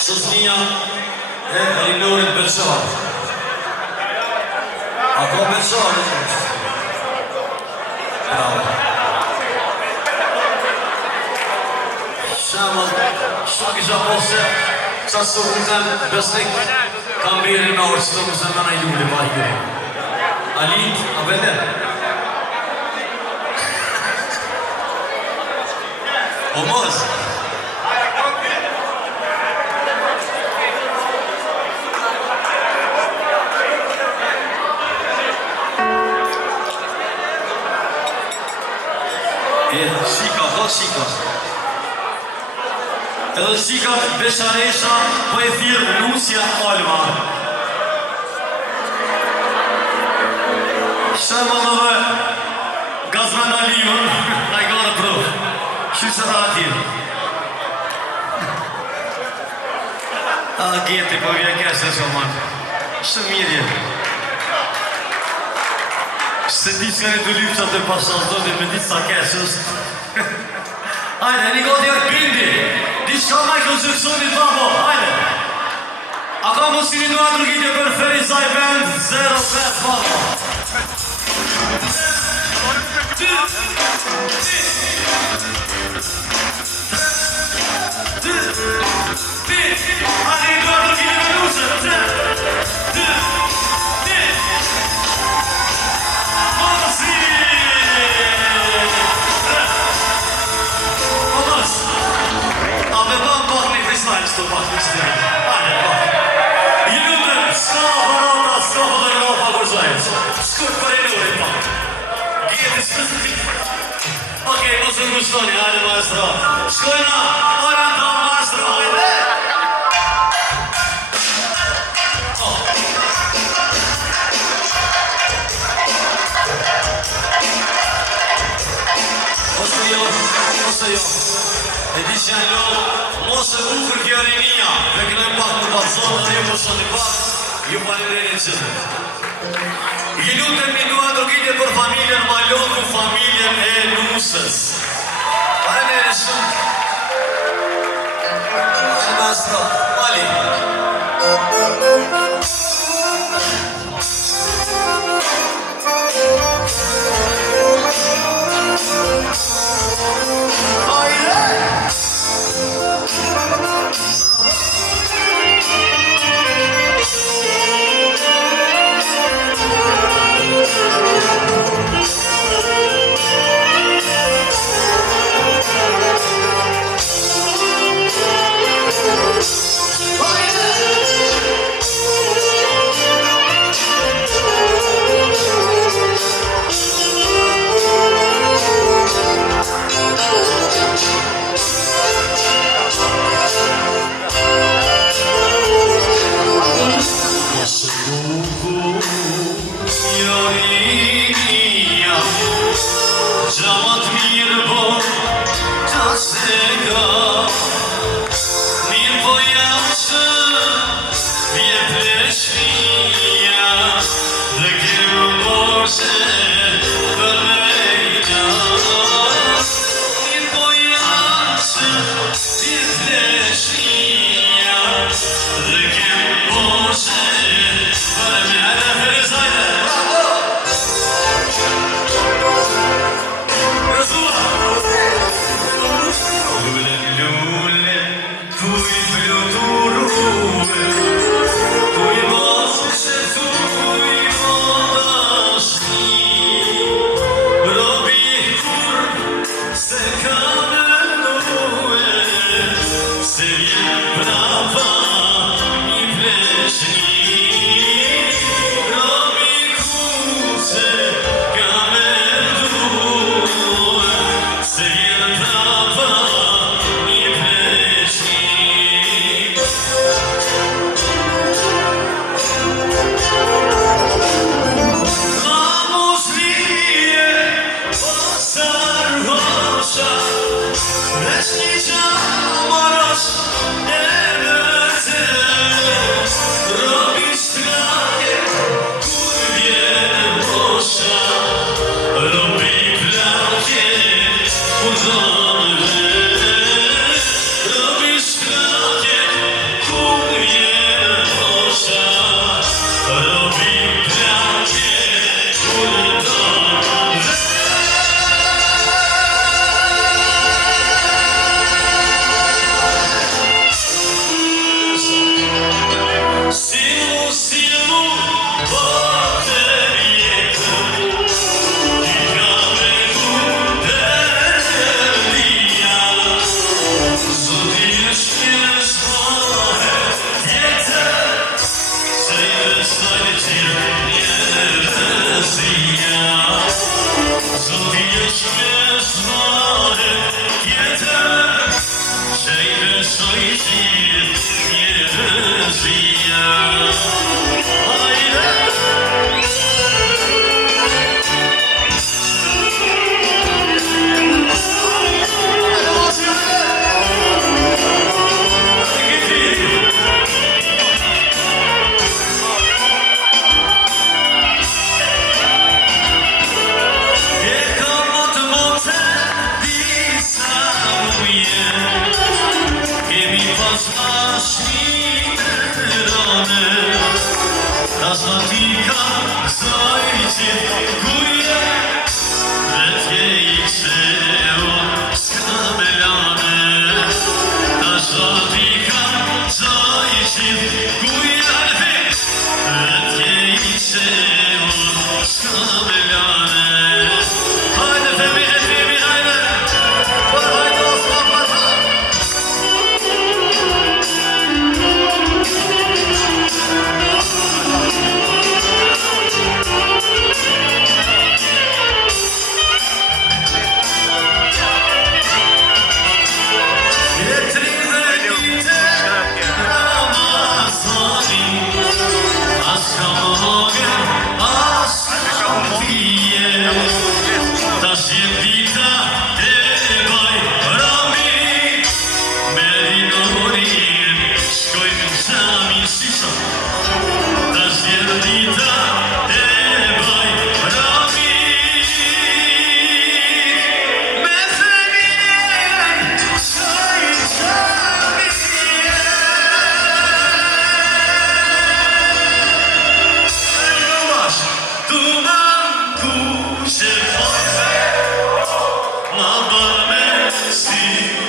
Sosnia e Rinorit Beçar. Ako Beçar. Bravo. Šta kisha posë, sa sukuzem besnik, kam biri në orë, së sukuzem në juli, pa i gëri. Alit, a vende? O mos? Shika, hot shika. Edhe shika Besharesha po e thirë Nusja Alma. Shema dhe Gazman Aliun, I got a proof. Shqyse të atir. A gjeti po vje kese shoman. Shë mirje. Se di që në të lypëshat e pashazdojnë me ditë sa keshës. Hajde, një godi e bindi. Diçka Michael Jacksonit babo, hajde. A ka mos një doa drugitje për Ferizaj Band 05 babo. A një doa drugitje për Nusë. Sto pak në shtërë. Hajde, pak. I lutëm, s'ka aparata, s'ka fotografa gëzajës. Shkut për e nuri, pak. Gjeti s'pëzit. Okej, mos në gushtoni, hajde, maestro. Shkojna, oranta, maestro, hajde. Ose jo. E di që janë lo, mos e ukur kjo rinia, dhe kënojmë pak në bazon, dhe ju mosë në pak, ju falenderin që të. I lutëm një dua drugitje për familjen Maloku, familjen e Nusës. Falenderin shumë. Maestro, Mali. See